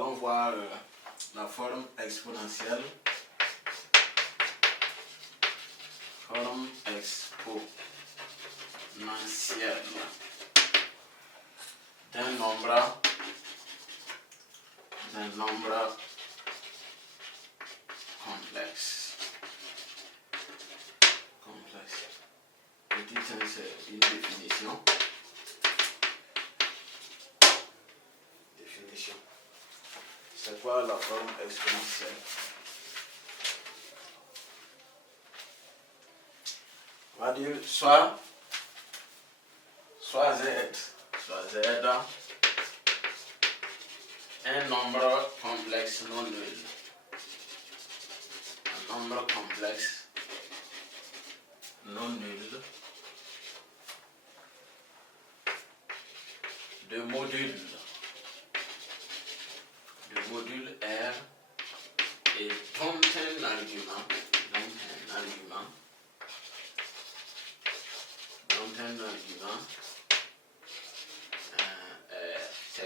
allons voir la forme exponentielle. Forme exponentielle d'un nombre complexe. Petit 1, c'est une définition. C'est quoi la forme exponentielle? On va dire soit z, un nombre complexe non nul. Un nombre complexe non nul de module R et dont un argument θ.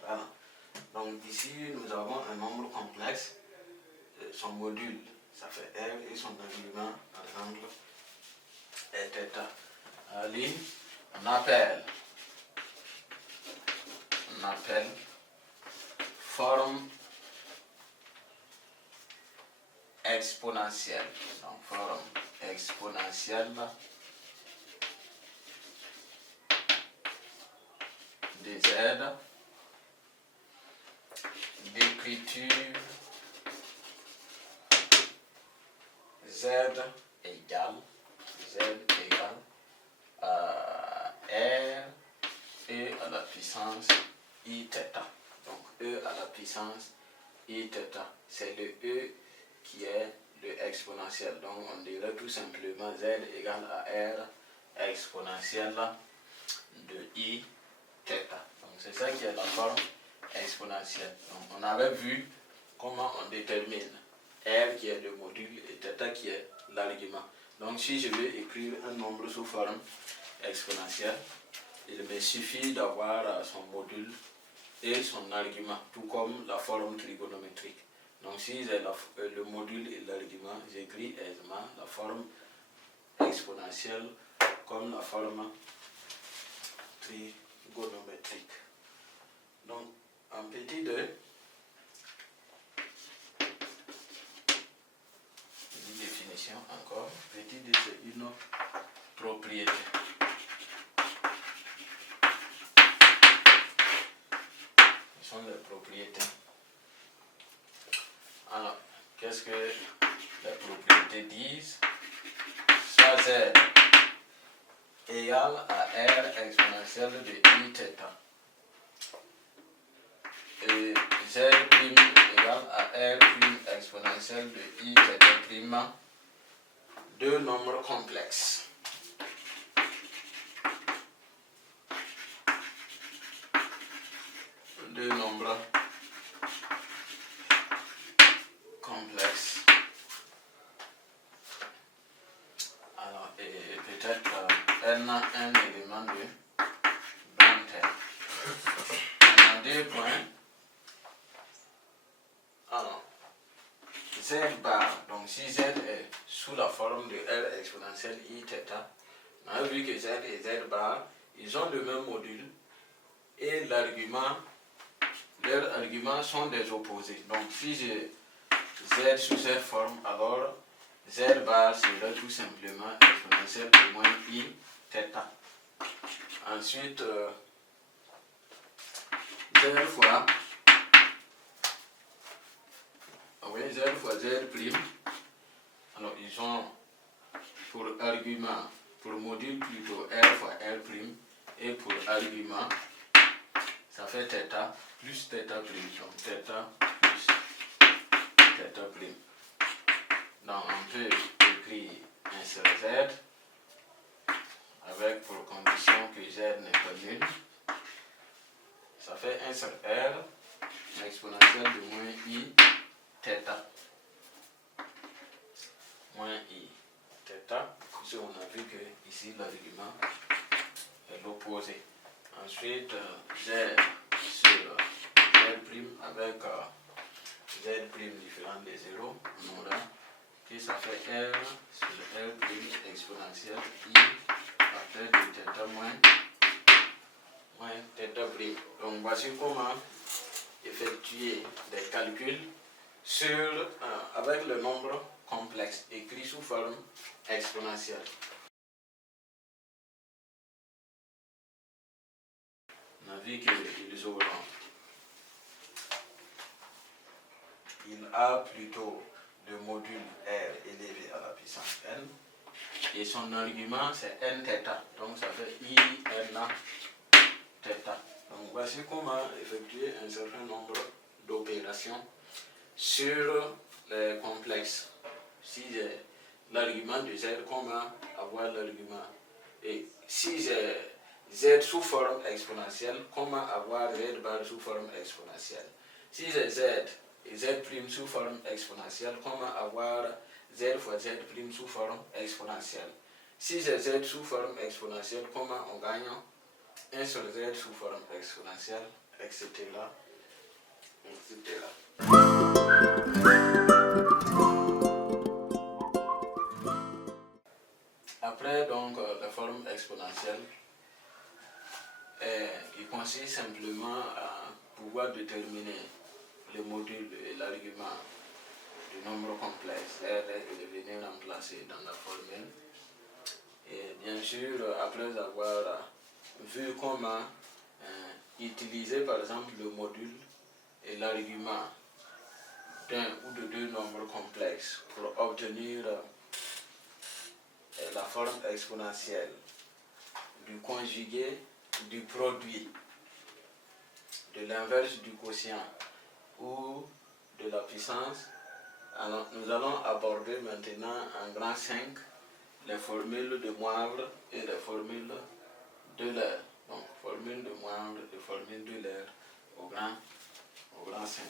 Voilà. Donc ici nous avons un nombre complexe, son module ça fait R et son argument par exemple est θ. Allez, on appelle forme exponentielle. Donc forme exponentielle de z d'écriture z égale R e à la puissance I θ. Donc E à la puissance I θ. C'est le E qui est le exponentiel. Donc on dirait tout simplement Z égale à R exponentielle de I θ. Donc c'est ça qui est la forme exponentielle. Donc on avait vu comment on détermine R qui est le module et θ qui est l'argument. Donc si je veux écrire un nombre sous forme exponentielle, il me suffit d'avoir son module et son argument, tout comme la forme trigonométrique. Donc si j'ai le module et l'argument, j'écris aisément la forme exponentielle comme la forme trigonométrique. Donc en petit 2, une définition encore. Petit 2, c'est une propriété. Ce sont les propriétés. Alors, qu'est-ce que les propriétés disent? Soit Z égale à R exponentielle de I θ. Et Z' égale à R' exponentielle de I θ', deux nombres complexes. Deux nombres complexes. Alors, et peut-être un élément de dont on a deux points. Alors, Z bar, donc si Z est sous la forme de R exponentielle I θ, on a vu que Z et Z bar, ils ont le même module et leurs arguments sont des opposés. Donc si j'ai Z sous cette forme, alors Z bar sera tout simplement exponentielle de moins I θ. Ensuite, Z fois Z'. Alors ils ont pour argument, pour module plutôt R fois R', et pour argument, ça fait θ plus θ'. Donc θ plus θ'. Donc on peut écrire un seul Z avec pour condition que Z n'est pas nul. Ça fait un seul R exponentielle de moins I θ. Moins I θ. Ici on a vu que ici l'argument est l'opposé. Ensuite Z sur Z' avec Z' différent de 0, on aura que ça fait R sur R' exponentielle I partir de θ moins θ'. Donc voici comment effectuer des calculs avec le nombre complexe écrit sous forme exponentielle. On a vu qu'ils auront. Il a plutôt le module R élevé à la puissance n et son argument c'est nθ, donc ça fait I n θ. Donc voici comment effectuer un certain nombre d'opérations sur les complexes. Si j'ai l'argument de Z, comment avoir l'argument, et si j'ai Z sous forme exponentielle, comment avoir Z bar sous forme exponentielle. Si j'ai Z et Z' sous forme exponentielle, comment avoir Z fois Z' sous forme exponentielle. Si j'ai Z sous forme exponentielle, comment on gagne 1 sur Z sous forme exponentielle, etc. etc. Après, donc, la forme exponentielle, il consiste simplement à pouvoir déterminer le module et l'argument du nombre complexe R et de venir remplacer dans la formule. Et bien sûr, après avoir vu comment utiliser par exemple le module et l'argument d'un ou de deux nombres complexes pour obtenir la forme exponentielle du conjugué du produit, de l'inverse du quotient ou de la puissance. Alors, nous allons aborder maintenant en grand 5 les formules de Moivre et les formules d'Euler. Donc, formule de Moivre et formule d'Euler au grand 5.